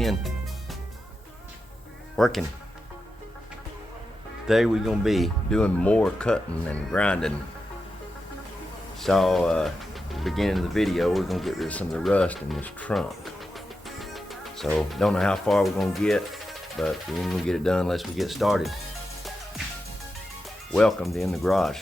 again. Working. Today we're gonna be doing more cutting and grinding. Saw at the beginning of the video, we're gonna get rid of some of the rust in this trunk. So don't know how far we're gonna get, but we ain't gonna get it done unless we get started. Welcome to In the Garage.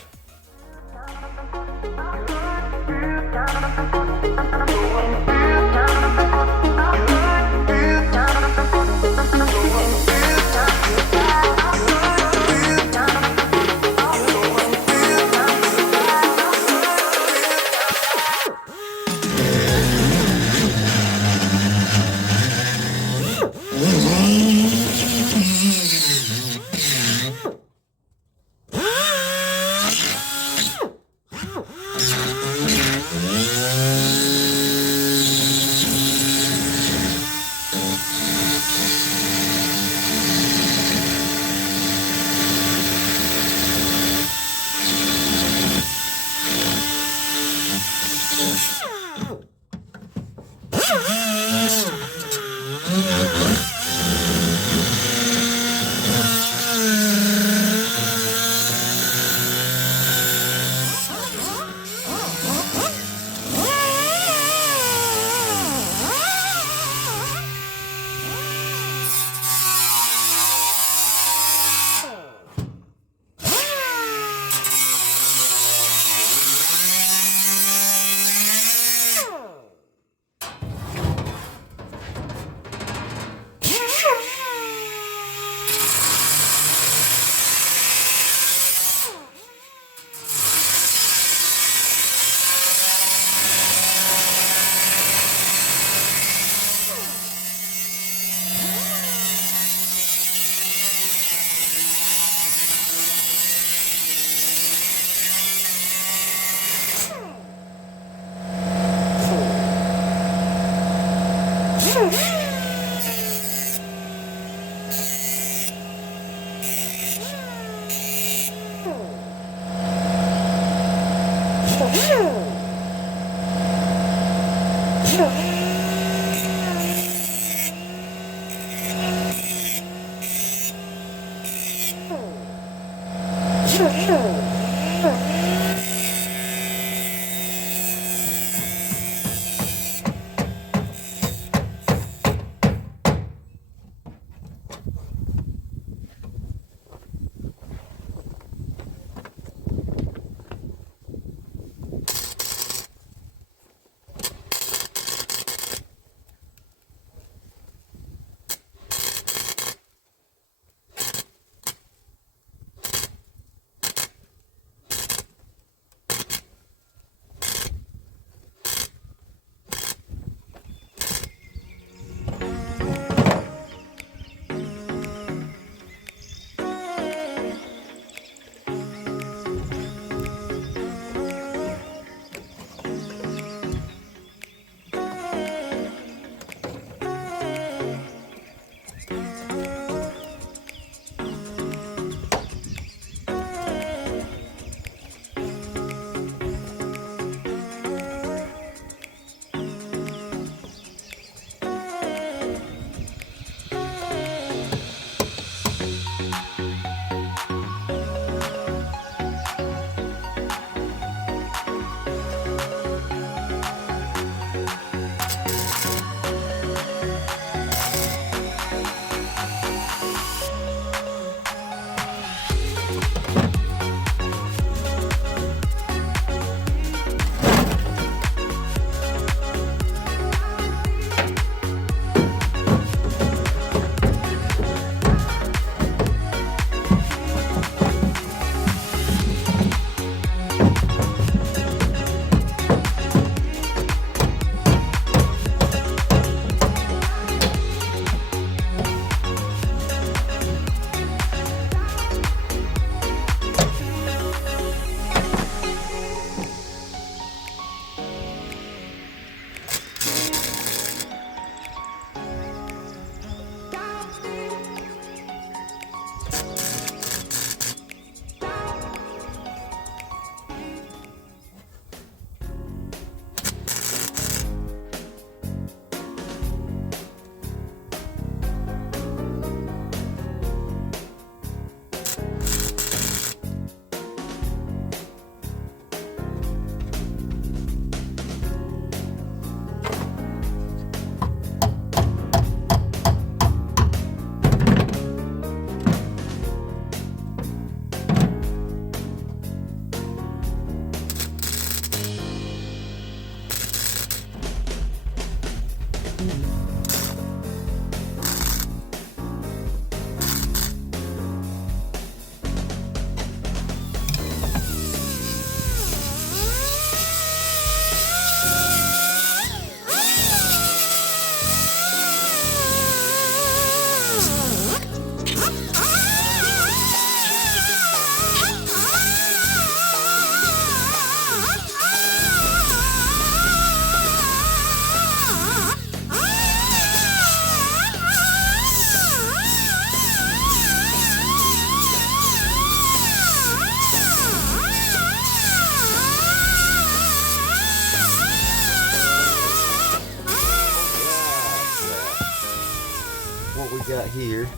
got here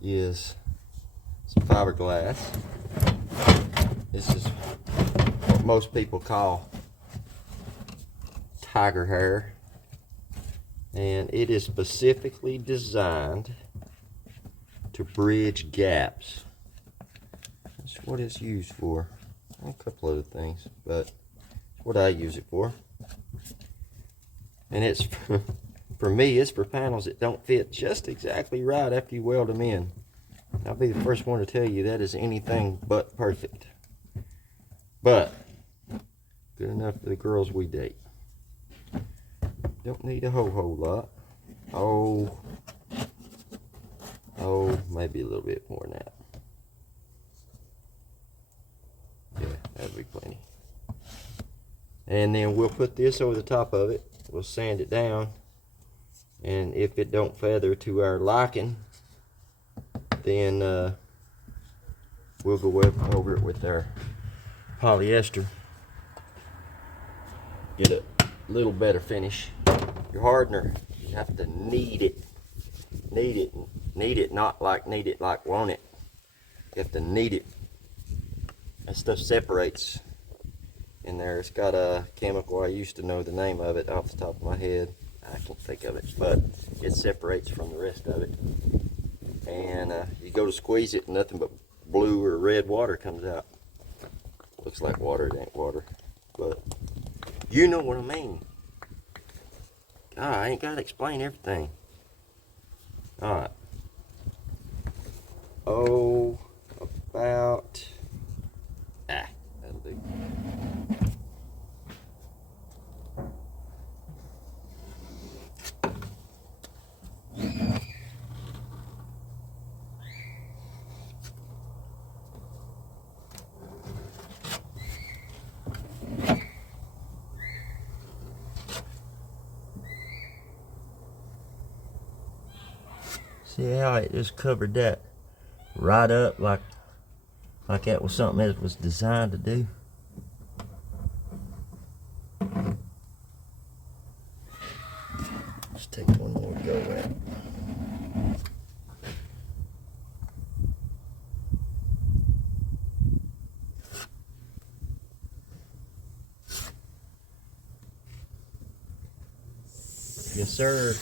is some fiberglass. This is what most people call tiger hair, and it is specifically designed to bridge gaps. That's what it's used for. And a couple other things, but it's what I use it for. And it's for me, it's for panels that don't fit just exactly right after you weld them in. I'll be the first one to tell you that is anything but perfect, but good enough for the girls we date. Don't need a whole lot. Oh, maybe a little bit more than that. Yeah, that'll be plenty. And then we'll put this over the top of it. We'll sand it down, and if it don't feather to our liking, then we'll go over it with our polyester. Get a little better finish. Your hardener, you have to knead it, not like knead it like want it. You have to knead it. That stuff separates in there. It's got a chemical, I used to know the name of it off the top of my head. I can't think of it, but it separates from the rest of it. And you go to squeeze it and nothing but blue or red water comes out. Looks like water, it ain't water, but you know what I mean. God, I ain't got to explain everything. Alright. Oh, about... that'll do. See how it just covered that right up like that was something that was designed to do. Let's take one more go at it. Yes, sir.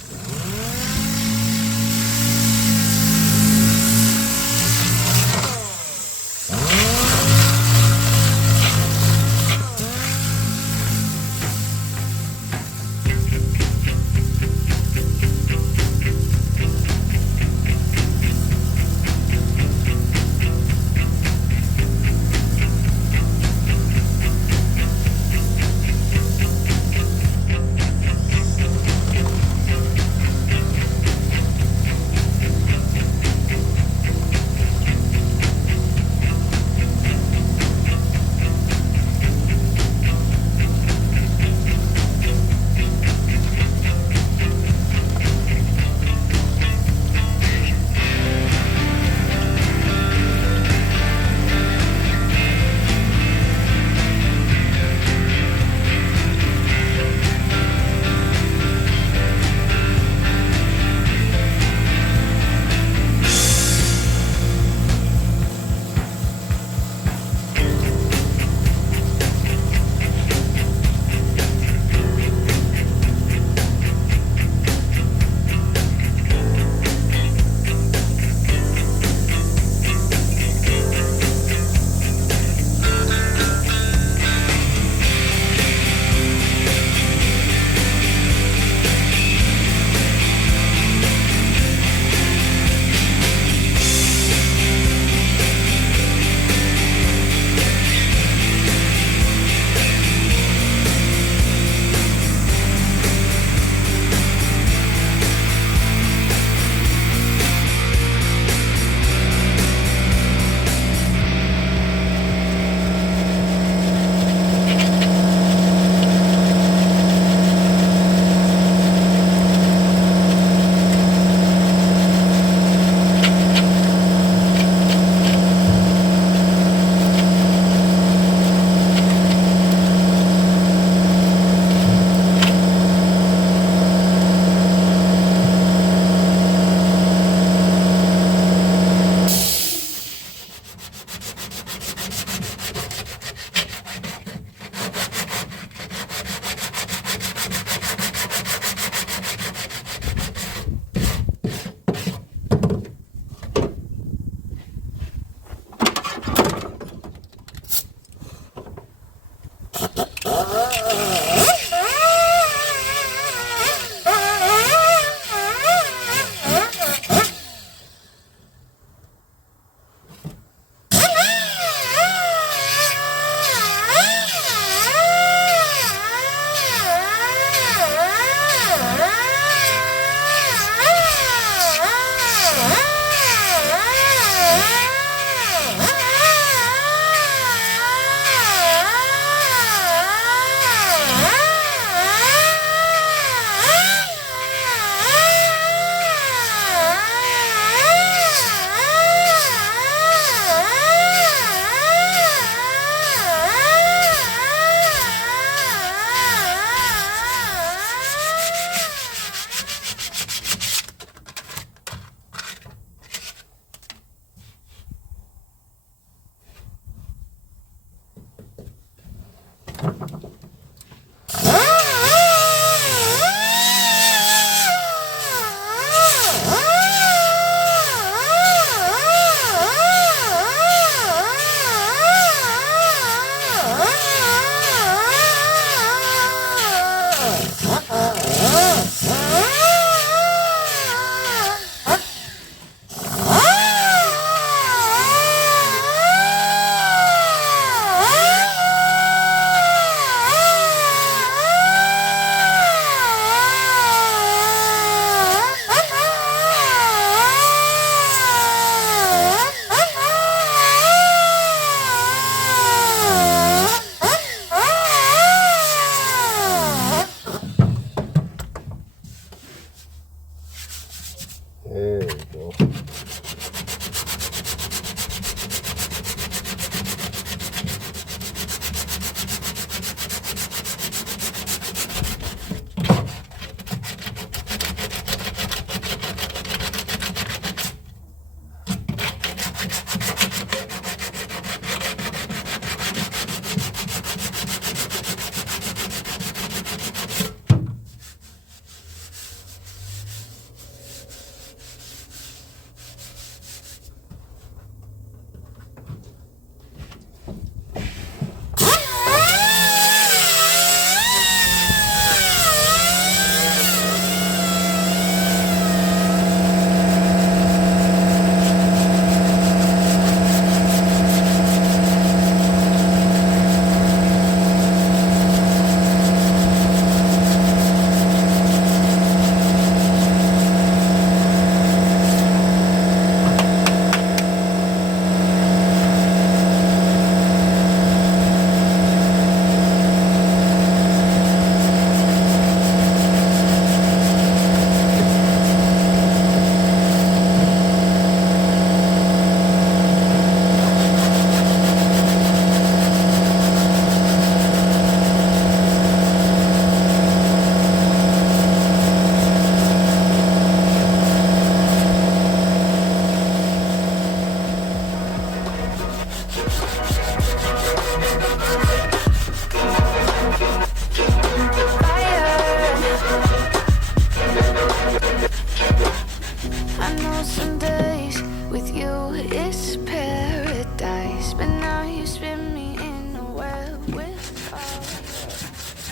There we go.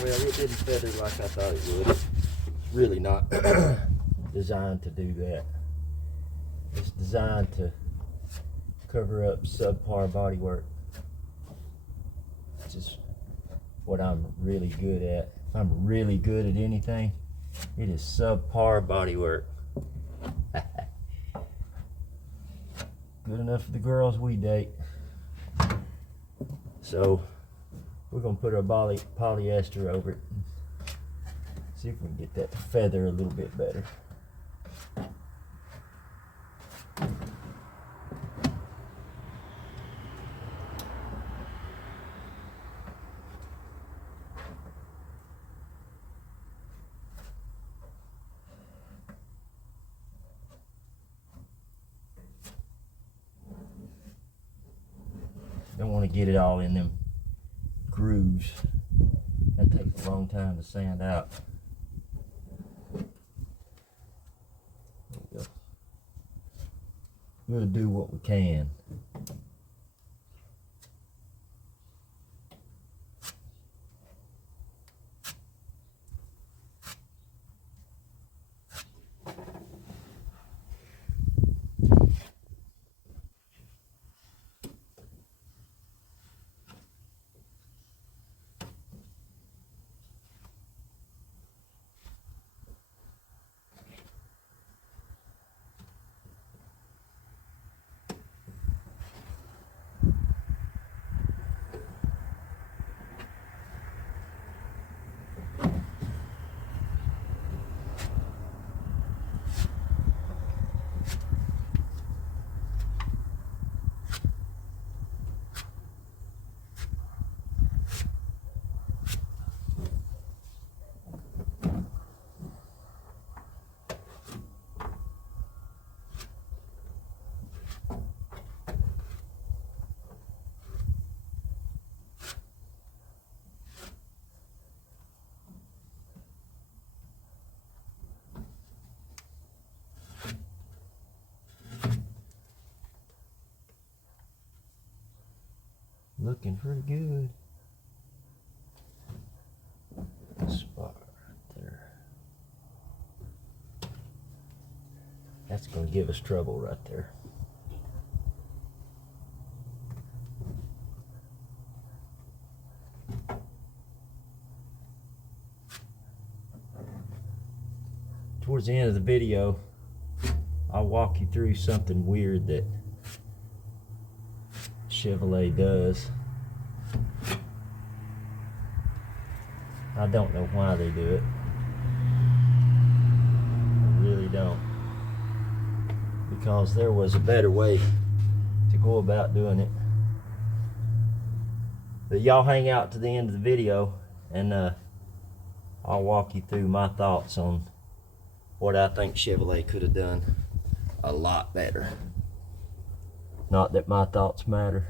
Well, it didn't feather like I thought it would. It's really not designed to do that. It's designed to cover up subpar bodywork, which is what I'm really good at. If I'm really good at anything, it is subpar bodywork. Good enough for the girls we date. So we're gonna put our polyester over it. See if we can get that feather a little bit better. Don't want to get it all in them grooves. That takes a long time to sand out. There we go. We'll do what we can. looking pretty good. Spot right there. That's going to give us trouble right there. Towards the end of the video, I'll walk you through something weird that Chevrolet does. I don't know why they do it. I really don't. Because there was a better way to go about doing it. But y'all hang out to the end of the video and I'll walk you through my thoughts on what I think Chevrolet could have done a lot better. Not that my thoughts matter.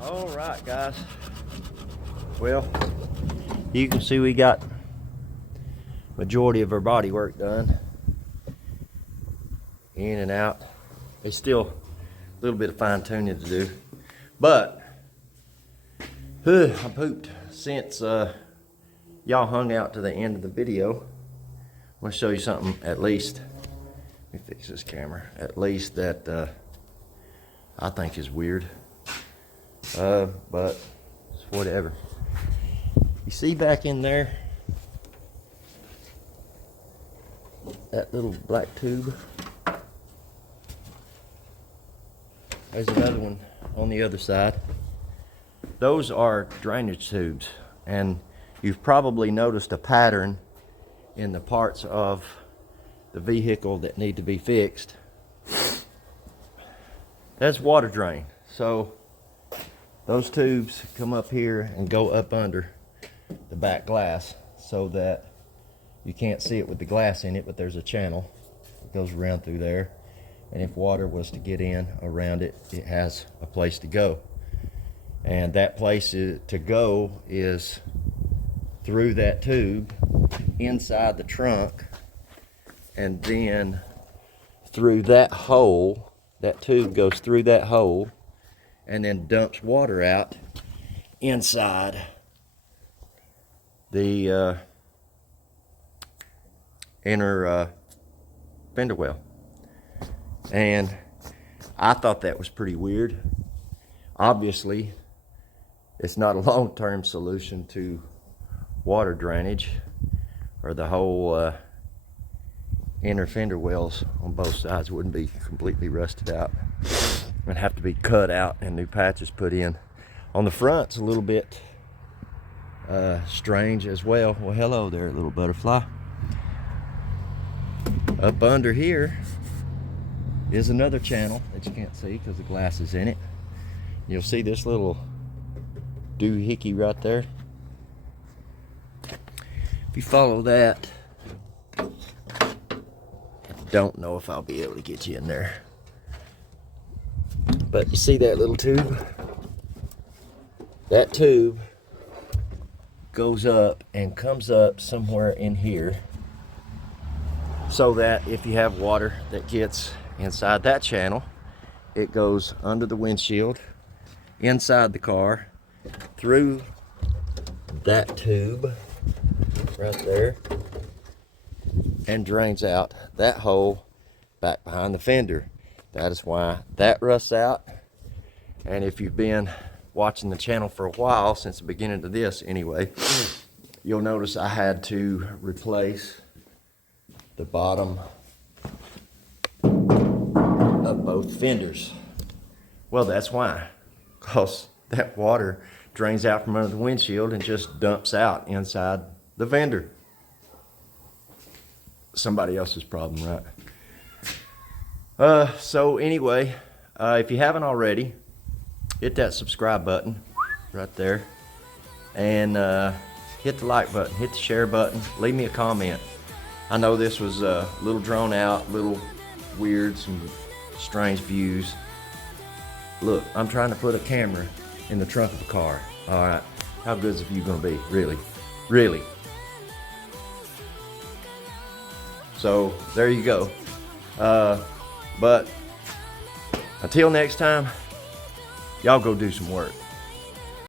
All right, guys. Well, you can see we got majority of our body work done. In and out. There's still a little bit of fine tuning to do, but I pooped since y'all hung out to the end of the video. I'm gonna show you something at least. Let me fix this camera. At least that I think is weird. But it's whatever. You see back in there that little black tube? There's another one on the other side. Those are drainage tubes, and you've probably noticed a pattern in the parts of the vehicle that need to be fixed. That's water drain. So those tubes come up here and go up under the back glass so that you can't see it with the glass in it, but there's a channel that goes around through there. And if water was to get in around it, it has a place to go. And that place to go is through that tube, inside the trunk, and then through that hole. That tube goes through that hole and then dumps water out inside the inner fender well. And I thought that was pretty weird. Obviously, it's not a long-term solution to water drainage, or the whole inner fender wells on both sides wouldn't be completely rusted out and have to be cut out and new patches put in. On the front's a little bit strange as well. Well, hello there, little butterfly. Up under here is another channel that you can't see because the glass is in it. You'll see this little doohickey right there. If you follow that, I don't know if I'll be able to get you in there. But you see that little tube? That tube goes up and comes up somewhere in here, so that if you have water that gets inside that channel, it goes under the windshield, inside the car, through that tube right there, and drains out that hole back behind the fender. That is why that rusts out. And if you've been watching the channel for a while, since the beginning of this anyway, you'll notice I had to replace the bottom of both fenders. Well, that's why, because that water drains out from under the windshield and just dumps out inside the fender. Somebody else's problem, right? So anyway, if you haven't already, hit that subscribe button right there, and hit the like button, hit the share button, leave me a comment. I know this was a little drawn out, little weird, some strange views. Look, I'm trying to put a camera in the trunk of a car. All right, how good is the view gonna be? Really, really. So there you go. But until next time, y'all go do some work.